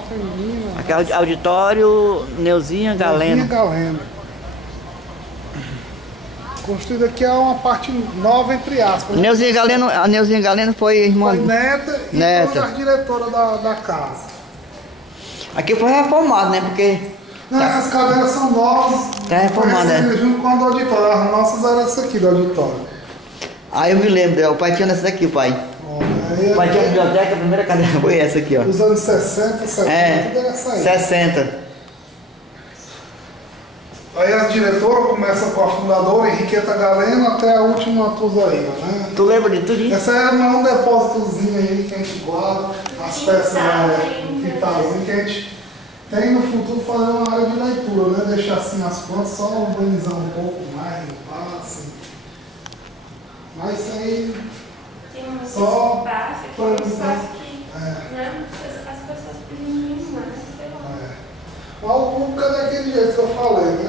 Feminina. Aqui é auditório Neuzinha Galeno. Neuzinha Galeno. Construído aqui é uma parte nova, entre aspas. A Neuzinha Galeno foi irmã. Foi neta e Neta. foi a diretora da casa. Aqui foi reformado, né? Porque Não, essas cadeiras são novas. tá reformado, né? Junto com a do auditório. As nossas eram essa aqui do auditório. Aí eu me lembro, o pai tinha essa daqui, o pai. O pai tinha biblioteca, a primeira cadeira foi essa aqui, ó. Os anos 60, 70, tudo era essa aí. 60. Aí as diretoras começam com a fundadora Henriqueta Galeno até a última Tusaína, né? Tu lembra de tudo isso? Essa é um depósitozinho aí que a gente guarda, as peças, um quintalzinho que a gente tem no futuro fazer uma área de leitura, né? Deixar assim as plantas, só urbanizar um pouco mais, limpar assim. Mas isso aí Tem muito só espaço, aqui, um espaço que né, as pessoas precisam mais, sei lá. Mas o público é daquele jeito que eu falei, né?